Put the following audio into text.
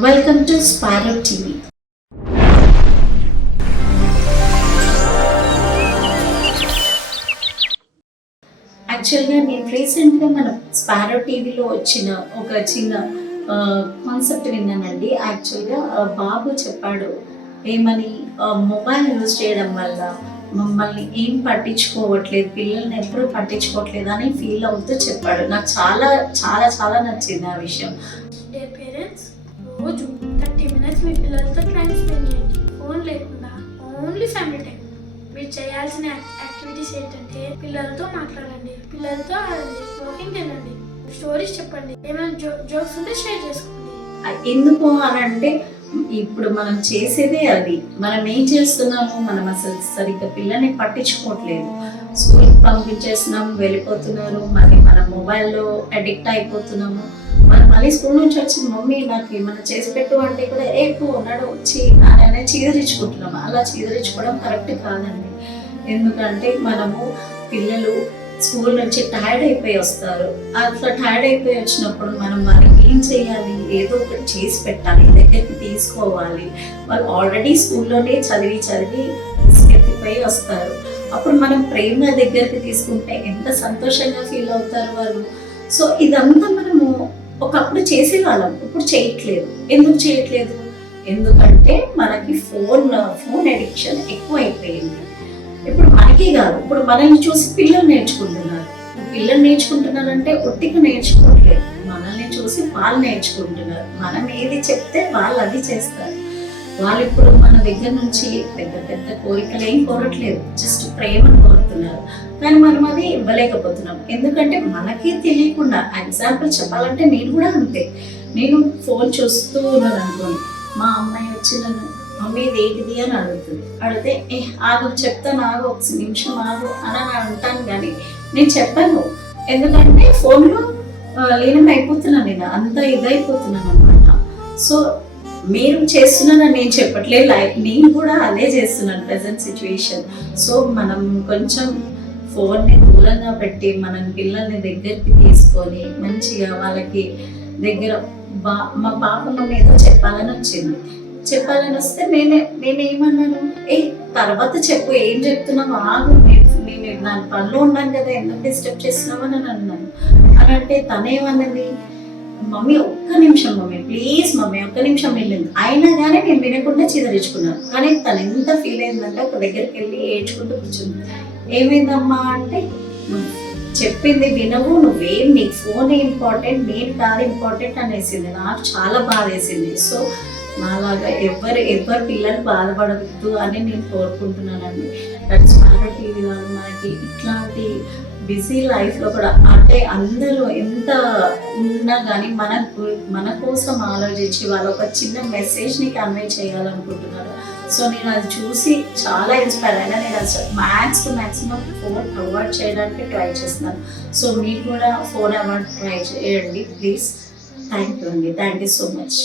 Welcome to Sparrow TV. యాక్చువల్గా నేను రీసెంట్గా మన స్పారో టీవీలో వచ్చిన ఒక చిన్న కాన్సెప్ట్ విన్నానండి. యాక్చువల్గా బాబు చెప్పాడు ఏమని, మొబైల్ యూజ్ చేయడం వల్ల మమ్మల్ని ఏం పట్టించుకోవట్లేదు, పిల్లల్ని ఎప్పుడూ పట్టించుకోవట్లేదు అని ఫీల్ అవుతూ చెప్పాడు. నాకు చాలా చాలా చాలా నచ్చింది ఆ విషయం. పేరెంట్స్ రోజు 30 మినిట్స్ మీ పిల్లలతో టైం స్పెండ్ చేయండి. ఫోన్ లేకుండా ఓన్లీ ఫ్యామిలీ టైం. మీరు చేయాల్సిన యాక్టివిటీస్ ఏంటంటే పిల్లలతో మాట్లాడండి, పిల్లలతో ఆడండి, వాకింగ్ వెళ్ళండి, స్టోరీస్ చెప్పండి, ఏమైనా జోక్స్ ఉంటే షేర్ చేసుకోండి. ఎందుకు అని అంటే ఇప్పుడు మనం చేసేదే అది. మనం ఏం చేస్తున్నాము, మనం అసలు సరిగ్గా పిల్లల్ని పట్టించుకోవట్లేదు. స్కూల్కి పంపించేస్తున్నాము, వెళ్ళిపోతున్నారు, మళ్ళీ మనం మొబైల్లో అడిక్ట్ అయిపోతున్నాము. మనం మళ్ళీ స్కూల్ నుంచి వచ్చి మమ్మీ నాకు ఏమైనా చేసి పెట్టు అంటే కూడా ఉన్నాడు వచ్చి అని చీదరించుకుంటున్నాము. అలా చీదరించుకోవడం కరెక్ట్ కాదండి. ఎందుకంటే మనము పిల్లలు స్కూల్ నుంచి టైర్డ్ అయిపోయి వస్తారు. అట్లా టైర్డ్ అయిపోయి వచ్చినప్పుడు మనం వాళ్ళకి ఏం చేయాలి, ఏదో ఒకటి చేసి పెట్టాలి, దగ్గరికి తీసుకోవాలి. వాళ్ళు ఆల్రెడీ స్కూల్లోనే చదివి విసిగెత్తిపోయి వస్తారు. అప్పుడు మనం ప్రేమ దగ్గరికి తీసుకుంటే ఎంత సంతోషంగా ఫీల్ అవుతారు వాళ్ళు. సో ఇదంతా మనము ఒకప్పుడు చేసేవాళ్ళం, ఇప్పుడు చేయట్లేదు. ఎందుకు చేయట్లేదు? ఎందుకంటే మనకి ఫోన్ అడిక్షన్ ఎక్కువ అయిపోయింది. ఇప్పుడు మనకే కాదు, ఇప్పుడు మనల్ని చూసి పిల్లలు నేర్చుకుంటున్నారు. పిల్లలు నేర్చుకుంటున్నారంటే ఒట్టిగా నేర్చుకోవట్లేదు, మనల్ని చూసి వాళ్ళు నేర్చుకుంటున్నారు. మనం ఏది చెప్తే వాళ్ళు అది చేస్తారు. వాళ్ళు ఇప్పుడు మన దగ్గర నుంచి పెద్ద పెద్ద కోరికలు ఏం కోరట్లేదు, జస్ట్ ప్రేమను కోరుతున్నారు. కానీ మనం అది ఇవ్వలేకపోతున్నాం. ఎందుకంటే మనకి తెలియకుండా, ఎగ్జాంపుల్ చెప్పాలంటే నేను కూడా అంతే. నేను ఫోన్ చూస్తూ ఉన్నాను అనుకోండి, మా అమ్మాయి వచ్చి నన్ను మమ్మీ ఇది ఏంటిది అని అడిగితే ఆగు చెప్తాను, ఆగు ఒక నిమిషం ఆగు అని అంటాను. కానీ నేను చెప్పాను, ఎందుకంటే ఫోన్లో లీనం అయిపోతున్నాను, నేను అంత ఇదైపోతున్నాను అనమాట. సో మీరు చేస్తున్నానని నేను చెప్పట్లేదు, నేను కూడా అదే చేస్తున్నాను ప్రజెంట్ సిచ్యువేషన్. సో మనం కొంచెం ఫోన్ని దూరంగా పెట్టి మన పిల్లల్ని దగ్గరికి తీసుకొని మంచిగా వాళ్ళకి దగ్గర మా పాప మమ్మీ ఏదో చెప్పాలని వస్తే నేనేమన్నాను, తర్వాత చెప్పు, ఏం చెప్తున్నావు, ఆగు, నేను నా పనిలో ఉన్నాను కదా, ఎందుకు డిస్టర్బ్ చేస్తున్నావు అని అన్నాను. అని అంటే తనేమన్నది, మమ్మీ ఒక్క నిమిషం మమ్మీ ప్లీజ్ మమ్మీ ఒక్క నిమిషం వెళ్ళింది. అయినా కానీ నేను వినకుండా చీదరించుకున్నాను. కానీ తను ఎంత ఫీల్ అయిందంటే ఒక దగ్గరికి వెళ్ళి ఏడ్చుకుంటూ కూర్చుంది. ఏమైందమ్మా అంటే, చెప్పింది వినవు, నువ్వేం, నీకు ఫోన్ ఇంపార్టెంట్, నేను కాదు ఇంపార్టెంట్ అనేసింది. నాకు చాలా బాధ వేసింది. సో నాలాగా ఎవరు పిల్లలు బాధపడద్దు అని నేను కోరుకుంటున్నానండి. స్పారో టీవీ వాళ్ళు మనకి ఇట్లాంటి బిజీ లైఫ్లో కూడా, అంటే అందరూ ఎంత ఉన్నా కానీ మన కోసం ఆలోచించి వాళ్ళు ఒక చిన్న మెసేజ్ని కన్వే చేయాలనుకుంటున్నారు. సో నేను అది చూసి చాలా ఇన్స్పైర్ అయినా. నేను అసలు మ్యాక్సిమం ఫోన్ అవాయిడ్ చేయడానికి ట్రై చేస్తున్నాను. సో మీరు కూడా ఫోన్ అవాయిడ్ ట్రై చేయండి ప్లీజ్. థ్యాంక్ యూ అండి, థ్యాంక్ యూ సో మచ్.